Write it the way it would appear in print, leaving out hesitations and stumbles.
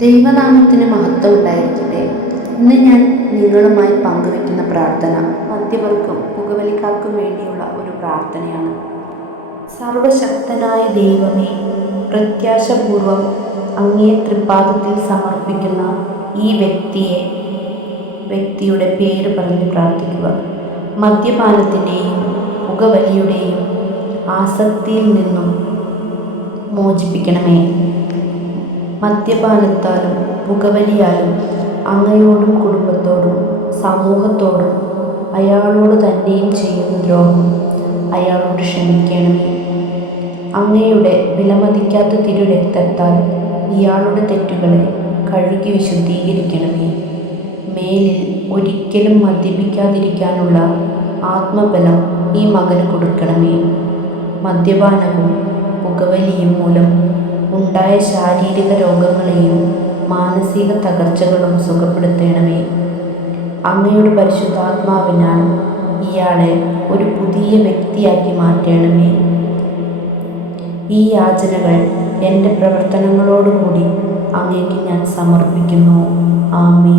ദൈവനാമത്തിന് മഹത്വം ഉണ്ടായിരിക്കട്ടെ. ഇന്ന് ഞാൻ നിങ്ങളുമായി പങ്കുവയ്ക്കുന്ന പ്രാർത്ഥന മദ്യപർക്കും പുകവലിക്കാർക്കും വേണ്ടിയുള്ള ഒരു പ്രാർത്ഥനയാണ്. സർവശക്തനായ ദൈവമേ, പ്രത്യാശപൂർവം അങ്ങേ തൃപ്പാദത്തിൽ സമർപ്പിക്കുന്ന ഈ വ്യക്തിയുടെ പേര് പറഞ്ഞ് പ്രാർത്ഥിക്കുക. മദ്യപാനത്തിൻ്റെയും പുകവലിയുടെയും ആസക്തിയിൽ നിന്നും മോചിപ്പിക്കണമേ. മദ്യപാനത്താലും പുകവലിയാലും അങ്ങയോടും കുടുംബത്തോടും സമൂഹത്തോടും അയാളോട് തന്നെയും ചെയ്യുന്ന ദ്രോഹം അയാളോട് ക്ഷമിക്കണമേ. അങ്ങയുടെ വിലമതിക്കാത്ത തിരുരക്തത്താൽ ഇയാളുടെ തെറ്റുകളെ കഴുകി വിശുദ്ധീകരിക്കണമേ. മേലിൽ ഒരിക്കലും മദ്യപിക്കാതിരിക്കാനുള്ള ആത്മബലം ഈ മകന് കൊടുക്കണമേ. മദ്യപാനവും പുകവലിയും മൂലം ഉണ്ടായ ശാരീരിക രോഗങ്ങളെയും മാനസിക തകർച്ചകളും സുഖപ്പെടുത്തണമേ. അങ്ങയുടെ പരിശുദ്ധാത്മാവിനാൽ ഇയാളെ ഒരു പുതിയ വ്യക്തിയാക്കി മാറ്റണമേ. ഈ യാചനകൾ എൻ്റെ പ്രവർത്തനങ്ങളോടുകൂടി അങ്ങേക്ക് ഞാൻ സമർപ്പിക്കുന്നു. ആമേൻ.